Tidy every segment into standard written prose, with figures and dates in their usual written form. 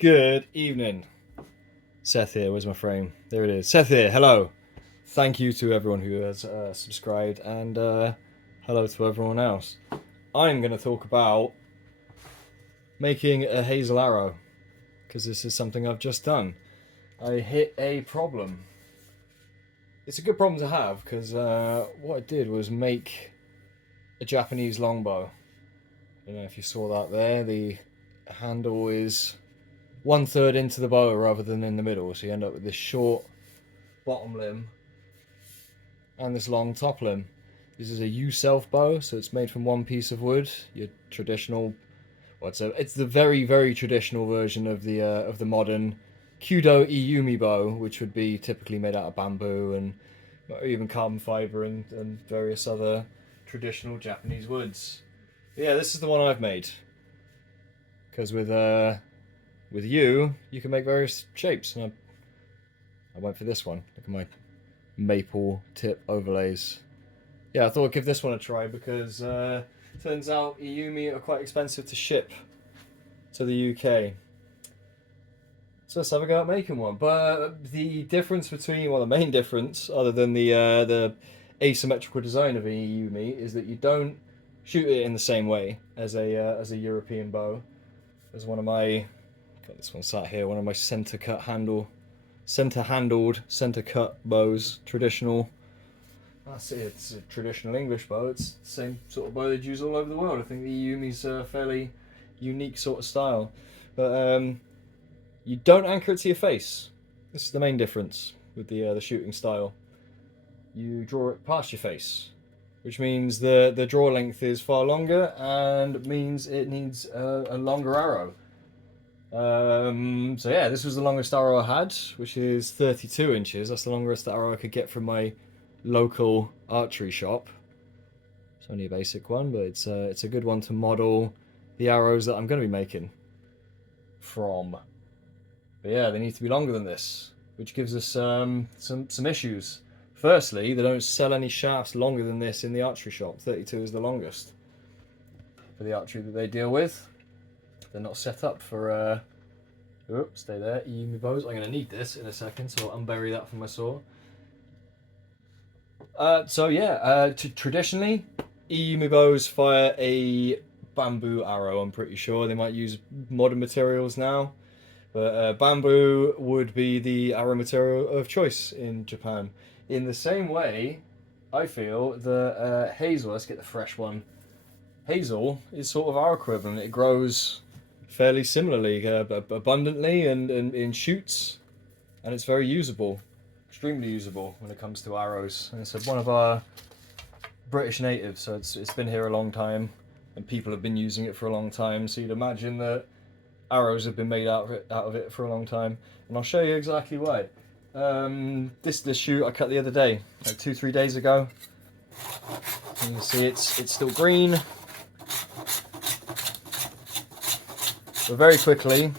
Good evening. Seth here. Where's my frame? There it is. Seth here. Hello. Thank you to everyone who has subscribed, and hello to everyone else. I'm going to talk about making a Hazel arrow, because this is something I've just done. I hit a problem. It's a good problem to have, because what I did was make a Japanese longbow. I don't know if you saw that there. The handle is 1/3 into the bow rather than in the middle, so you end up with this short bottom limb and this long top limb. This is a U-self bow, so it's made from one piece of wood. Your traditional, well, it's the very traditional version of the modern Kyudo Iyumi bow, which would be typically made out of bamboo and even carbon fiber and various other traditional Japanese woods. But yeah, this is the one I've made, because with you can make various shapes, and I went for this one. Look at my maple tip overlays. Yeah, I thought I'd give this one a try, because turns out Iyumi are quite expensive to ship to the UK. So let's have a go at making one. But the difference between, well, the main difference, other than the asymmetrical design of Iyumi, is that you don't shoot it in the same way as a European bow. There's one of my, got this one sat here, one of my center handled, center cut bows, traditional. That's it, it's a traditional English bow. It's the same sort of bow they'd use all over the world. I think the Iyumi's a fairly unique sort of style. But you don't anchor it to your face. This is the main difference with the shooting style. You draw it past your face, which means the draw length is far longer and means it needs a longer arrow. So yeah, this was the longest arrow I had, which is 32 inches. That's the longest arrow I could get from my local archery shop. It's only a basic one, but it's a good one to model the arrows that I'm going to be making from. But yeah, they need to be longer than this, which gives us some issues. Firstly, they don't sell any shafts longer than this in the archery shop. 32 is the longest for the archery that they deal with. They're not set up for, stay there, Iyumi bows. I'm going to need this in a second, so I'll unbury that from my saw. Traditionally, Iyumi bows fire a bamboo arrow, I'm pretty sure. They might use modern materials now, but bamboo would be the arrow material of choice in Japan. In the same way, I feel that Hazel, let's get the fresh one. Hazel is sort of our equivalent. It grows fairly similarly, abundantly and in shoots, and it's very usable, extremely usable when it comes to arrows. And it's one of our British natives, so it's been here a long time, and people have been using it for a long time. So you'd imagine that arrows have been made out of it for a long time, and I'll show you exactly why. This shoot I cut the other day, like 2-3 days ago. And you can see it's still green. But very quickly,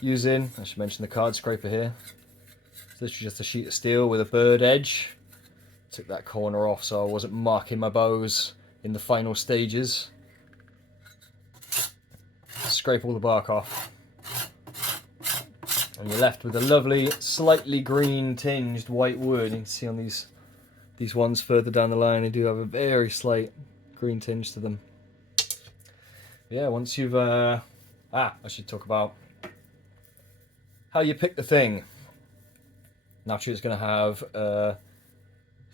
using, I should mention the card scraper here. So this was just a sheet of steel with a bird edge. Took that corner off so I wasn't marking my bows in the final stages. Scrape all the bark off. And you're left with a lovely, slightly green tinged white wood. You can see on these ones further down the line, they do have a very slight green tinge to them. Yeah, once you've I should talk about how you pick the thing. Naturally, it's going to have a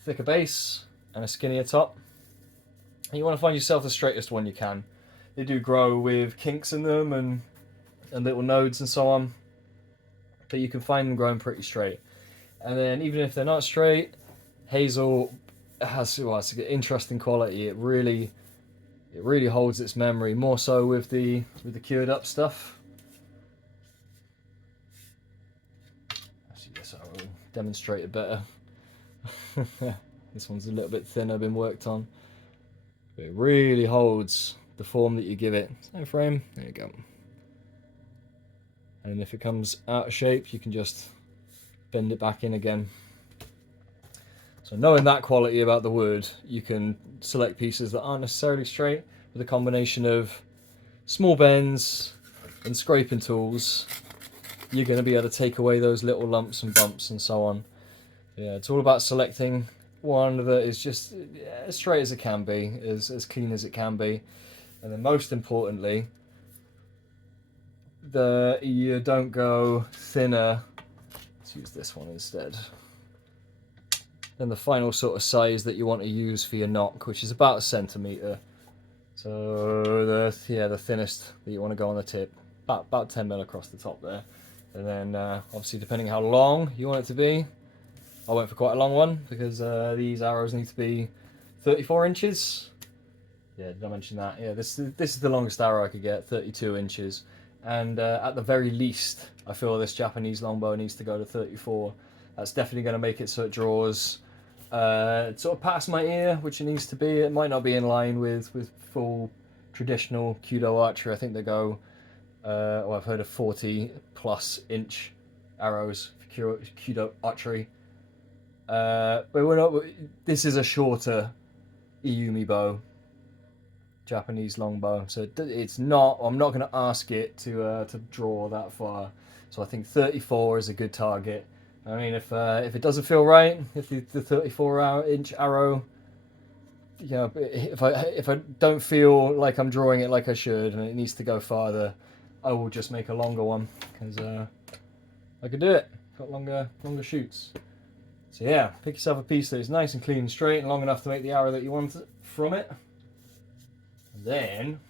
thicker base and a skinnier top. And you want to find yourself the straightest one you can. They do grow with kinks in them and little nodes and so on, but you can find them growing pretty straight. And then even if they're not straight, Hazel has it's an interesting quality. It really holds its memory, more so with the cured up stuff. Actually, guess I'll demonstrate it better. This one's a little bit thinner, been worked on. But it really holds the form that you give it. Same frame, there you go. And if it comes out of shape, you can just bend it back in again. So knowing that quality about the wood, you can select pieces that aren't necessarily straight with a combination of small bends and scraping tools you're going to be able to take away those little lumps and bumps and so on. Yeah, it's all about selecting one that is just as straight as it can be, as clean as it can be, and then most importantly, you don't go thinner. Let's use this one instead. Then the final sort of size that you want to use for your knock, which is about 1 centimeter. So the thinnest that you want to go on the tip, about 10 mil across the top there, and then obviously depending how long you want it to be. I went for quite a long one because these arrows need to be 34 inches. Yeah, did I mention that? Yeah, this is the longest arrow I could get, 32 inches. And at the very least, I feel this Japanese longbow needs to go to 34. That's definitely going to make it so it draws sort of past my ear, which it needs to be. It might not be in line with full traditional Kyudo archery. I think they go, I've heard of 40 plus inch arrows for Kyudo archery. But we're not. This is a shorter Iyumi bow, Japanese longbow, so it's not. I'm not going to ask it to draw that far. So I think 34 is a good target. I mean, if it doesn't feel right, if the 34-inch arrow, you know, if I don't feel like I'm drawing it like I should and it needs to go farther, I will just make a longer one because I could do it. Got longer shoots. So yeah, pick yourself a piece that is nice and clean and straight and long enough to make the arrow that you want from it. And then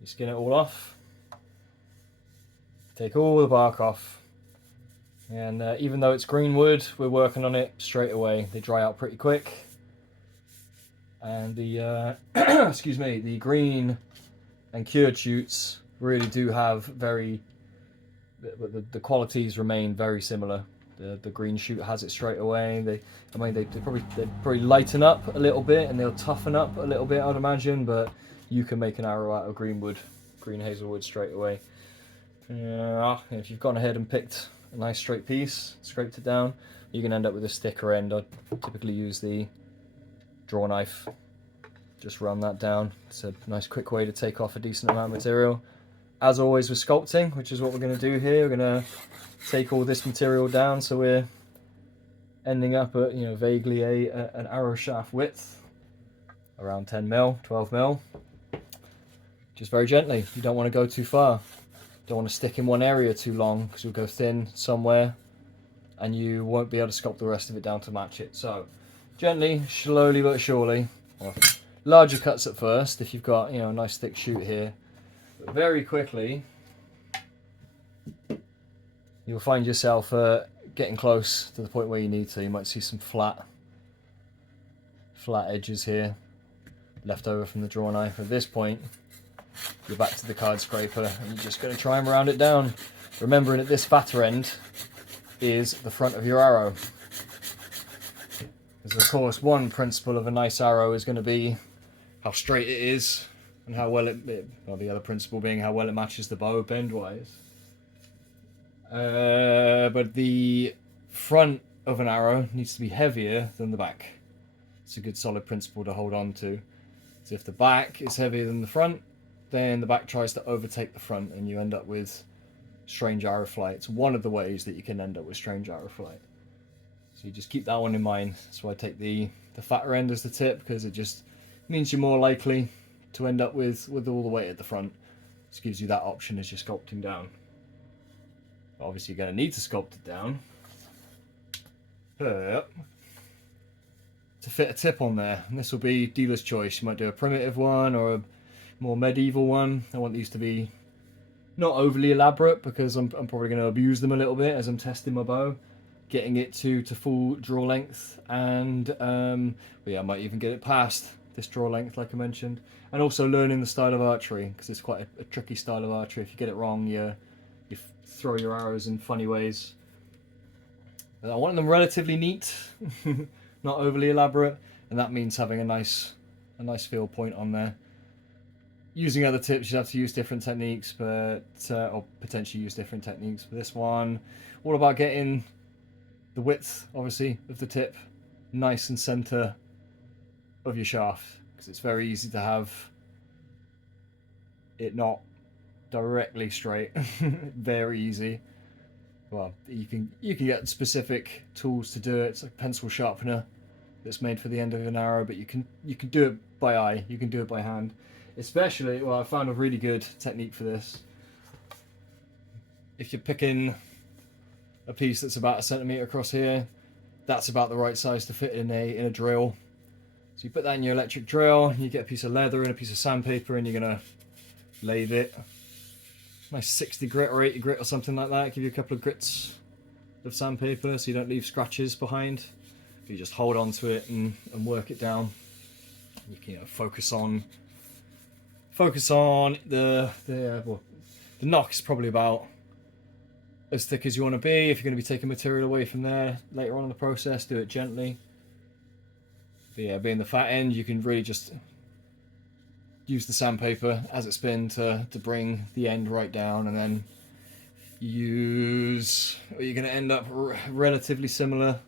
you skin it all off. Take all the bark off. And even though it's green wood, we're working on it straight away. They dry out pretty quick. And the excuse me, the green and cured shoots really do have very. The qualities remain very similar. The green shoot has it straight away. They probably lighten up a little bit and they'll toughen up a little bit, I'd imagine. But you can make an arrow out of green hazelwood straight away. If you've gone ahead and picked a nice straight piece, scraped it down, you can end up with a thicker end. I typically use the draw knife. Just run that down. It's a nice quick way to take off a decent amount of material. As always with sculpting, which is what we're going to do here, we're going to take all this material down so we're ending up at, you know, vaguely an arrow shaft width, around 10 mil, 12 mil. Just very gently. You don't want to go too far. Don't want to stick in one area too long because you'll go thin somewhere and you won't be able to sculpt the rest of it down to match it. So gently, slowly but surely. Well, larger cuts at first if you've got, you know, a nice thick shoot here. But very quickly, you'll find yourself getting close to the point where you need to. You might see some flat edges here, left over from the draw knife. At this point, you're back to the card scraper, and you're just going to try and round it down. Remembering that this fatter end is the front of your arrow. Because of course, one principle of a nice arrow is going to be how straight it is. And how well well, the other principle being how well it matches the bow bend-wise. But the front of an arrow needs to be heavier than the back. It's a good solid principle to hold on to. So if the back is heavier than the front, then the back tries to overtake the front and you end up with strange arrow flight. It's one of the ways that you can end up with strange arrow flight. So you just keep that one in mind. That's why I take the fatter end as the tip, because it just means you're more likely to end up with all the weight at the front. This gives you that option as you're sculpting down. But obviously you're going to need to sculpt it down to fit a tip on there, and this will be dealer's choice. You might do a primitive one or a more medieval one. I want these to be not overly elaborate because I'm probably going to abuse them a little bit as I'm testing my bow, getting it to full draw length, and but yeah, I might even get it past this draw length like I mentioned. And also learning the style of archery, because it's quite a tricky style of archery. If you get it wrong, you throw your arrows in funny ways. I want them relatively neat, not overly elaborate, and that means having a nice feel point on there. Using other tips, you have to use different techniques, but or potentially use different techniques. For this one, all about getting the width, obviously, of the tip nice and center of your shaft, because it's very easy to have it not directly straight. Very easy. Well, you can get specific tools to do it. It's like a pencil sharpener that's made for the end of an arrow, but you can do it by eye. You can do it by hand. Especially, well, I found a really good technique for this. If you're picking a piece that's about 1 centimeter across here, that's about the right size to fit in a drill. So you put that in your electric drill, you get a piece of leather and a piece of sandpaper, and you're gonna lathe it. Nice 60 grit or 80 grit or something like that. Give you a couple of grits of sandpaper so you don't leave scratches behind. You just hold on to it and work it down. You can focus on the knock is probably about as thick as you want to be. If you're going to be taking material away from there later on in the process, do it gently. But yeah, being the fat end, you can really just use the sandpaper as it's been to bring the end right down, and then you're going to end up relatively similar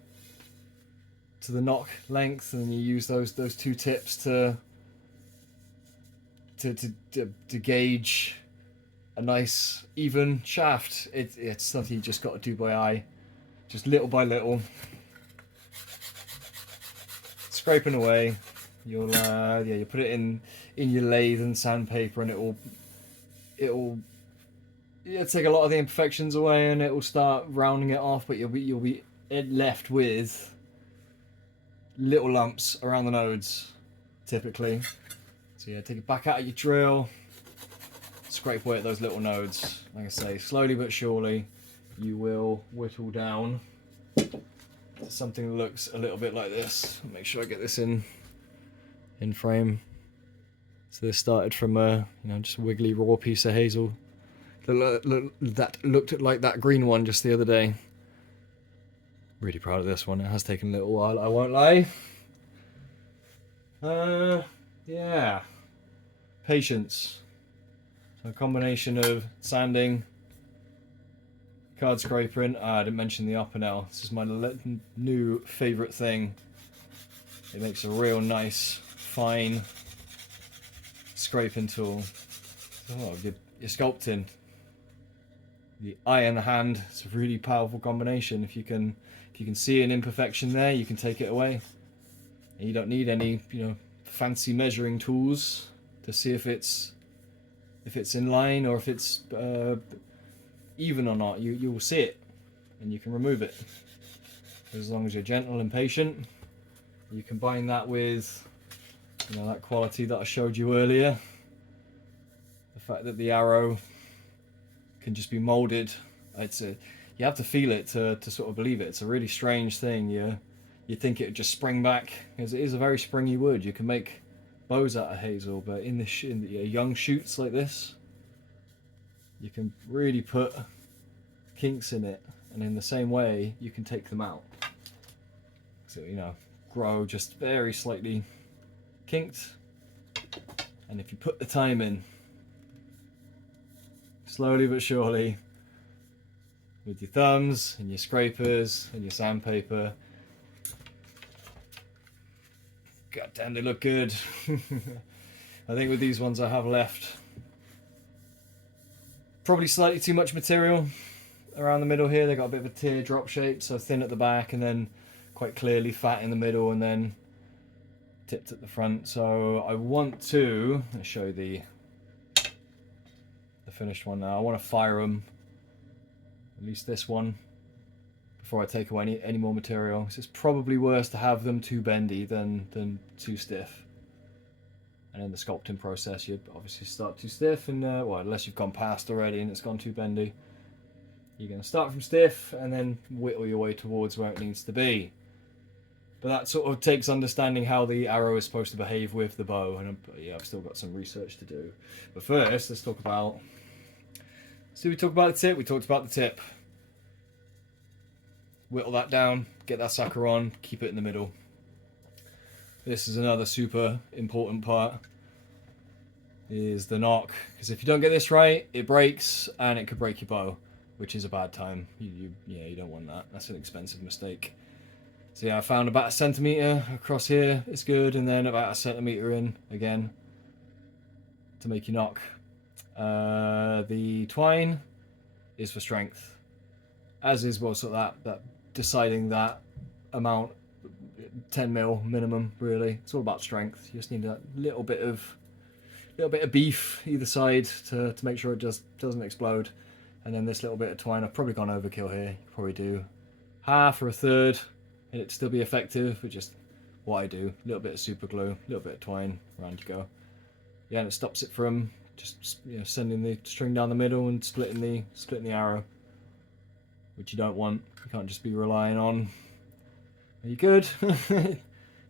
to the knock length, and you use those two tips to gauge a nice even shaft. It's something you just got to do by eye, just little by little, scraping away. You'll put it in your lathe and sandpaper, and it'll take a lot of the imperfections away, and it will start rounding it off, but you'll be left with little lumps around the nodes typically. So yeah, take it back out of your drill, scrape away at those little nodes. Like I say, slowly but surely you will whittle down to something that looks a little bit like this. Make sure I get this in frame. So this started from a just a wiggly raw piece of hazel that looked like that green one just the other day. Really proud of this one. It has taken a little while, I won't lie. Yeah. Patience. So a combination of sanding, card scraping. I didn't mention the upper nail. This is my new favourite thing. It makes a real nice, fine scraping tool. Oh, you're sculpting. The eye and the hand. It's a really powerful combination. If you can see an imperfection there, you can take it away. And you don't need any fancy measuring tools to see if it's in line or if it's even or not. You will see it, and you can remove it. As long as you're gentle and patient, you combine that with that quality that I showed you earlier. The fact that the arrow can just be molded. You have to feel it to sort of believe it. It's a really strange thing. You think it would just spring back, because it is a very springy wood. You can make bows out of hazel, but in the young shoots like this, you can really put kinks in it, and in the same way you can take them out. So grow just very slightly kinked, and if you put the time in, slowly but surely, with your thumbs and your scrapers and your sandpaper. God damn, they look good. I think with these ones I have left, probably slightly too much material around the middle here. They got a bit of a teardrop shape, so thin at the back and then quite clearly fat in the middle and then tipped at the front. So I want to show the finished one now. I want to fire them, at least this one, before I take away any more material. It's probably worse to have them too bendy than too stiff. And in the sculpting process, you obviously start too stiff, and unless you've gone past already and it's gone too bendy, you're going to start from stiff and then whittle your way towards where it needs to be. But that sort of takes understanding how the arrow is supposed to behave with the bow, and I've still got some research to do. But first, let's talk about. So we talked about the tip. We talked about the tip. Whittle that down, get that sucker on, keep it in the middle. This is another super important part, is the knock, because if you don't get this right, it breaks and it could break your bow, which is a bad time. You don't want that. That's an expensive mistake. So yeah, I found about 1 centimeter across here is good, and then about 1 centimeter in again to make your knock The twine is for strength, as is well sort of that deciding that amount, 10 mil minimum. Really, it's all about strength. You just need a little bit of beef either side to make sure it just doesn't explode. And then this little bit of twine, I've probably gone overkill here. You probably do half or a third, and it'd still be effective. But just what I do, a little bit of super glue, a little bit of twine, around you go. Yeah, and it stops it from just sending the string down the middle and splitting the arrow, which you don't want. You can't just be relying on. You could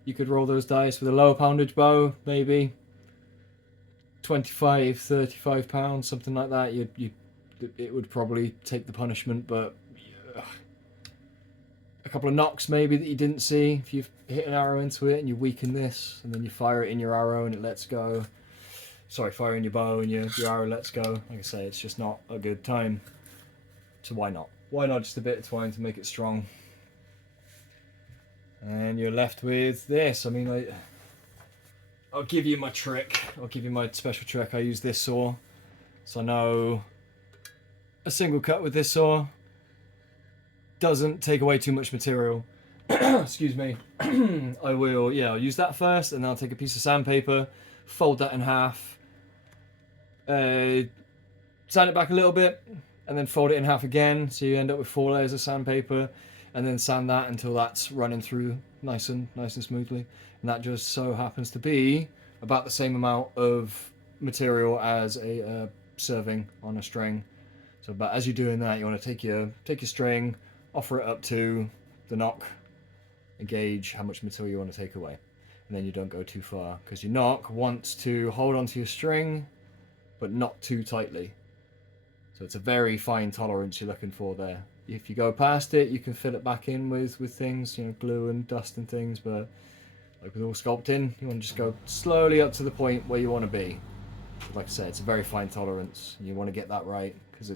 you could roll those dice with a lower poundage bow, maybe 25, 35 pounds, something like that. It would probably take the punishment, but a couple of knocks maybe that you didn't see. If you've hit an arrow into it and you weaken this, and then you fire it in your arrow and it lets go. Sorry, fire in your bow and your arrow lets go. Like I say, it's just not a good time. So why not? Why not just a bit of twine to make it strong? And you're left with this. I mean, I'll give you my trick. I'll give you my special trick. I use this saw. So I know a single cut with this saw doesn't take away too much material. Excuse me. I'll use that first, and then I'll take a piece of sandpaper, fold that in half, sand it back a little bit, and then fold it in half again, so you end up with 4 layers of sandpaper, and then sand that until that's running through nice and smoothly. And that just so happens to be about the same amount of material as a serving on a string. So, but as you're doing that, you want to take your string, offer it up to the knock, and gauge how much material you want to take away. And then you don't go too far, because your knock wants to hold onto your string, but not too tightly. So it's a very fine tolerance you're looking for there. If you go past it, you can fill it back in with things, glue and dust and things, but like with all sculpting, you want to just go slowly up to the point where you want to be. Like I said, it's a very fine tolerance, and you want to get that right, because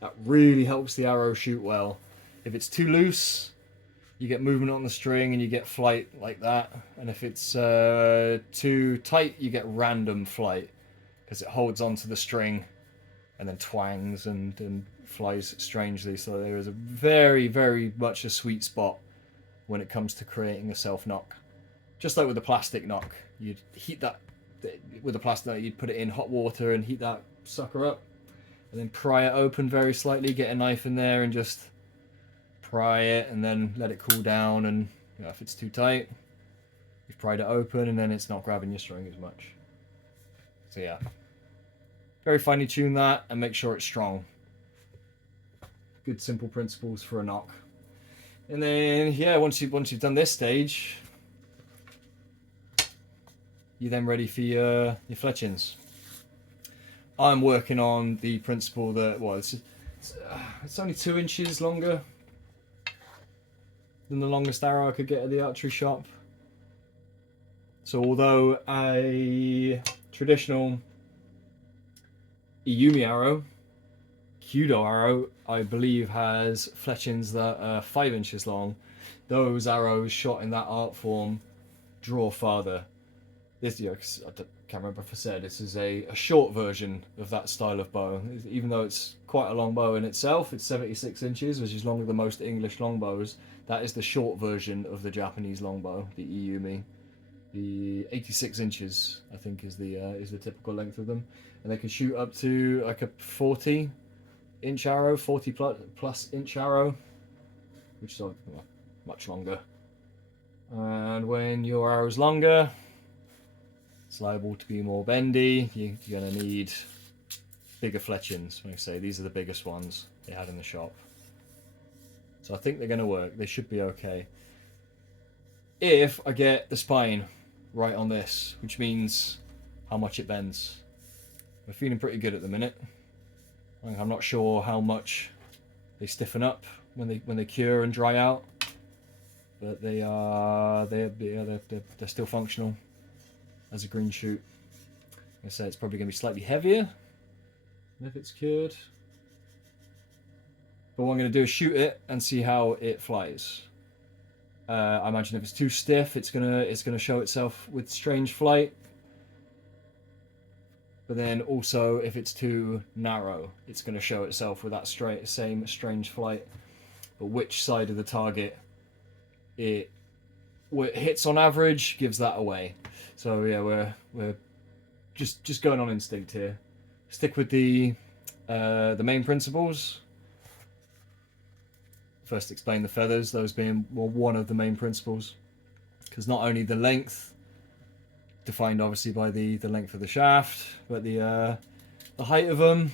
that really helps the arrow shoot well. If it's too loose, you get movement on the string and you get flight like that. And if it's too tight, you get random flight, because it holds onto the string and then twangs and flies strangely. So there is a very, very much a sweet spot when it comes to creating a self knock. Just like with the plastic knock, you'd heat that with the plastic knock, you'd put it in hot water and heat that sucker up, and then pry it open very slightly, get a knife in there and just pry it, and then let it cool down. And if it's too tight, you've pried it open, and then it's not grabbing your string as much. So yeah, very finely tune that and make sure it's strong. Good simple principles for a knock. And then once you've done this stage, you're then ready for your fletchings. I'm working on the principle that it's only 2 inches longer than the longest arrow I could get at the archery shop. So although a traditional Iyumi arrow, Kyudo arrow, I believe has fletchings that are 5 inches long, those arrows shot in that art form draw farther. This, I can't remember if I said, this is a short version of that style of bow. Even though it's quite a long bow in itself, it's 76 inches, which is longer than most English longbows. That is the short version of the Japanese longbow, the Iyumi. The 86 inches, I think, is the typical length of them, and they can shoot up to like a 40-inch arrow, 40 plus inch arrow, which is much longer. And when your arrow's longer, it's liable to be more bendy. You're going to need bigger fletchings. Like I say, these are the biggest ones they had in the shop. So I think they're going to work. They should be okay. If I get the spine right on this, which means how much it bends. I'm feeling pretty good at the minute. I'm not sure how much they stiffen up when they cure and dry out, but they're still functional as a green shoot. I say it's probably going to be slightly heavier if it's cured. But what I'm going to do is shoot it and see how it flies. I imagine if it's too stiff, it's gonna show itself with strange flight. but then also if it's too narrow, it's going to show itself with that same strange flight. But which side of the target it hits on average gives that away. So yeah, we're just going on instinct here. Stick with the main principles. First, explain the feathers, those being one of the main principles, because not only the length, defined obviously by the length of the shaft, but the height of them,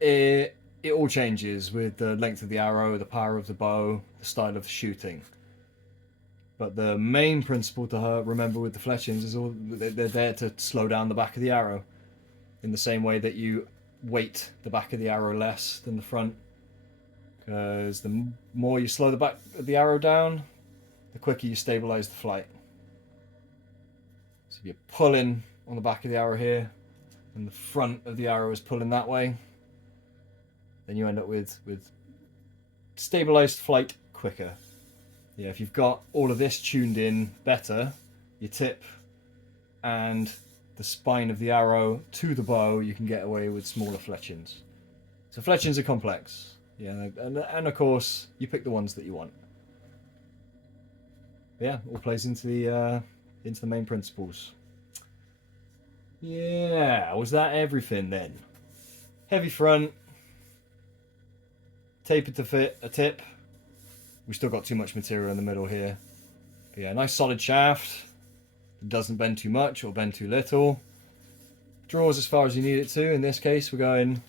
it all changes with the length of the arrow, the power of the bow, the style of the shooting. But the main principle to remember with the fletchings is they're there to slow down the back of the arrow, in the same way that you weight the back of the arrow less than the front. Because the more you slow the back of the arrow down, the quicker you stabilize the flight. So if you're pulling on the back of the arrow here, and the front of the arrow is pulling that way, then you end up with stabilized flight quicker. Yeah, if you've got all of this tuned in better, your tip and the spine of the arrow to the bow, you can get away with smaller fletchings. So fletchings are complex. Yeah, and of course, you pick the ones that you want. But yeah, all plays into the main principles. Yeah, was that everything then? Heavy front, tapered to fit a tip. We still got too much material in the middle here. But yeah, nice solid shaft. It doesn't bend too much or bend too little. Draws as far as you need it to. In this case, we're going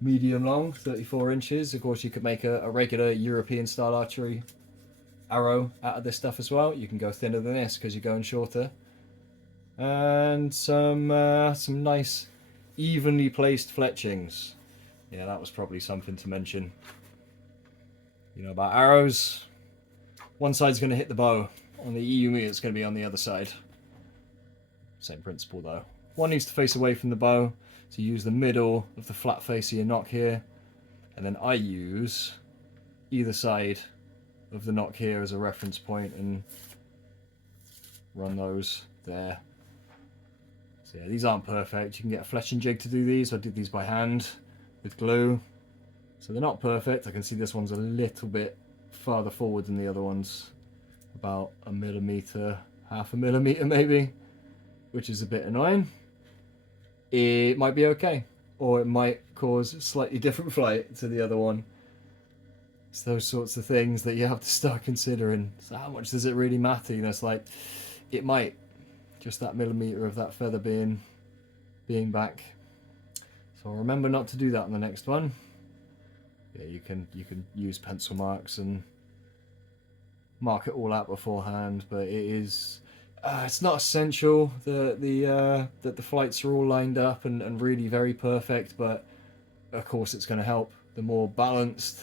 medium long, 34 inches. Of course, you could make a regular European style archery arrow out of this stuff as well. You can go thinner than this because you're going shorter. And some nice evenly placed fletchings. Yeah, that was probably something to mention. You know about arrows. One side's going to hit the bow. On the Iumi, it's going to be on the other side. Same principle though. One needs to face away from the bow. So you use the middle of the flat face of your nock here. And then I use either side of the nock here as a reference point and run those there. So yeah, these aren't perfect. You can get a fletching jig to do these. I did these by hand with glue. So they're not perfect. I can see this one's a little bit farther forward than the other ones. About a millimeter, half a millimeter maybe, which is a bit annoying. It might be okay, or it might cause slightly different flight to the other one. It's those sorts of things that you have to start considering. So how much does it really matter? You know, it's like, it might, just that millimeter of that feather being back. So remember not to do that on the next one. Yeah, you can use pencil marks and mark it all out beforehand, but it is it's not essential that the flights are all lined up and really very perfect, but of course it's going to help. The more balanced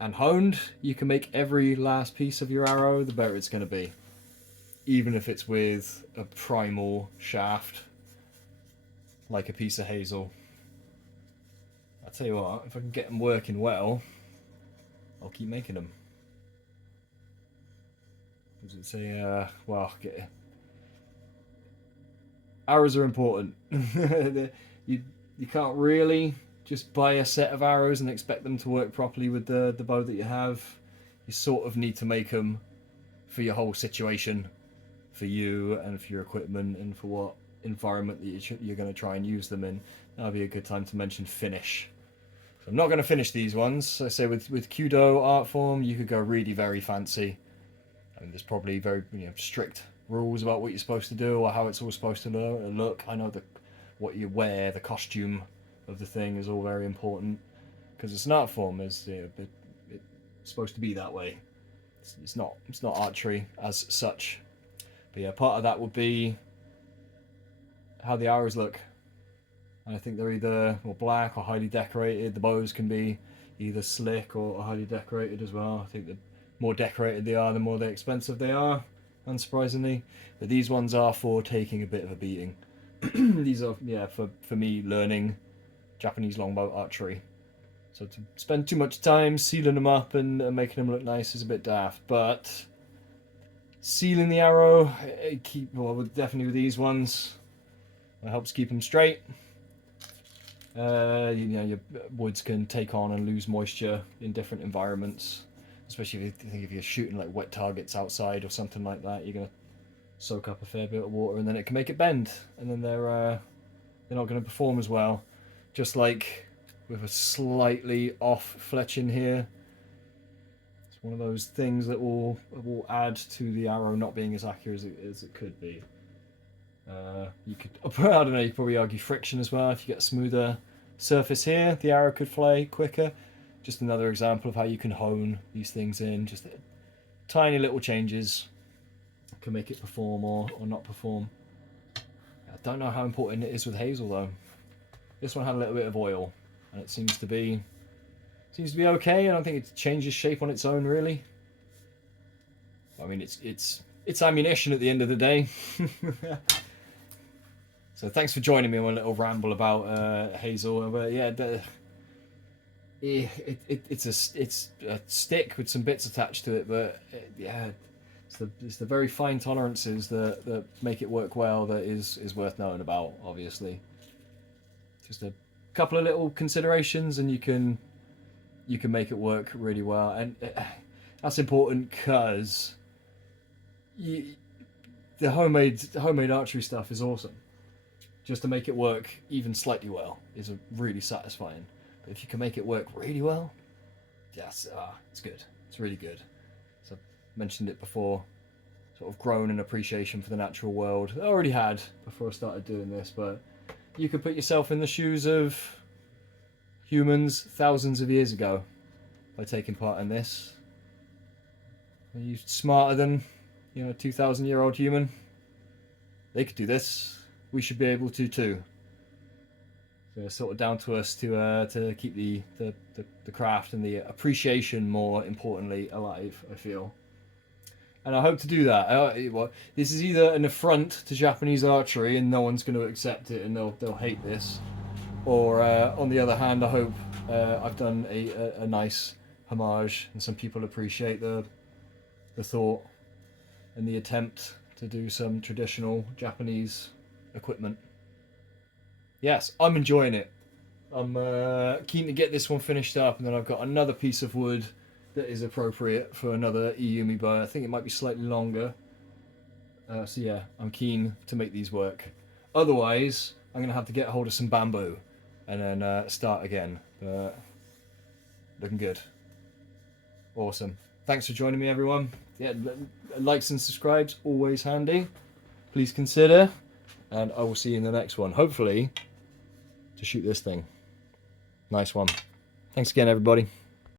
and honed you can make every last piece of your arrow, the better it's going to be, even if it's with a primal shaft like a piece of Hazel. I'll tell you what, if I can get them working well, I'll keep making them. Does it say, well, arrows are important. you can't really just buy a set of arrows and expect them to work properly with the bow that you have. You sort of need to make them for your whole situation, for you and for your equipment and for what environment that you're going to try and use them in. That'll be a good time to mention finish. So I'm not going to finish these ones. I say with Kyudo art form, you could go really very fancy. I mean, there's probably very strict rules about what you're supposed to do or how it's all supposed to look. I know that what you wear, the costume of the thing is all very important because it's an art form. It's supposed to be that way. It's not archery as such. But yeah, part of that would be how the arrows look. And I think they're either black or highly decorated. The bows can be either slick or highly decorated as well. I think the more decorated they are, the more expensive they are, unsurprisingly. But these ones are for taking a bit of a beating. These are, for me learning Japanese longbow archery. So to spend too much time sealing them up and making them look nice is a bit daft. But sealing the arrow, definitely with these ones, It helps keep them straight. You know, your woods can take on and lose moisture in different environments, especially if you're shooting like wet targets outside or something like that. You're gonna soak up a fair bit of water, and then it can make it bend, and then they're not going to perform as well. Just like with a slightly off fletching here, it's one of those things that will add to the arrow not being as accurate as it could be. You could, I don't know, you could probably argue friction as well. If you get a smoother surface here, the arrow could fly quicker. Just another example of how you can hone these things in. Just tiny little changes can make it perform or not perform. I don't know how important it is with Hazel though. This one had a little bit of oil, and it seems to be okay. I don't think it changes shape on its own really. I mean, it's ammunition at the end of the day. So thanks for joining me on a little ramble about Hazel. But yeah, it's a stick with some bits attached to it, but yeah, it's the very fine tolerances that make it work well that is worth knowing about. Obviously, just a couple of little considerations, and you can make it work really well, and that's important because the homemade archery stuff is awesome. Just to make it work even slightly well is really satisfying. But if you can make it work really well, yes, it's good. It's really good. So I mentioned it before, sort of grown an appreciation for the natural world. I already had before I started doing this, but you could put yourself in the shoes of humans thousands of years ago by taking part in this. Are you smarter than, 2,000-year-old human? They could do this. We should be able to too. So it's sort of down to us to keep the craft and the appreciation, more importantly, alive, I feel. And I hope to do that. This is either an affront to Japanese archery and no one's going to accept it and they'll hate this, or on the other hand, I hope I've done a nice homage and some people appreciate the thought and the attempt to do some traditional Japanese equipment. Yes, I'm enjoying it. I'm keen to get this one finished up, and then I've got another piece of wood that is appropriate for another Iyumi bow. I think it might be slightly longer. So yeah, I'm keen to make these work. Otherwise, I'm going to have to get a hold of some bamboo and then start again. But looking good. Awesome. Thanks for joining me, everyone. Yeah, likes and subscribes, always handy. Please consider. And I will see you in the next one, hopefully, to shoot this thing. Nice one. Thanks again, everybody.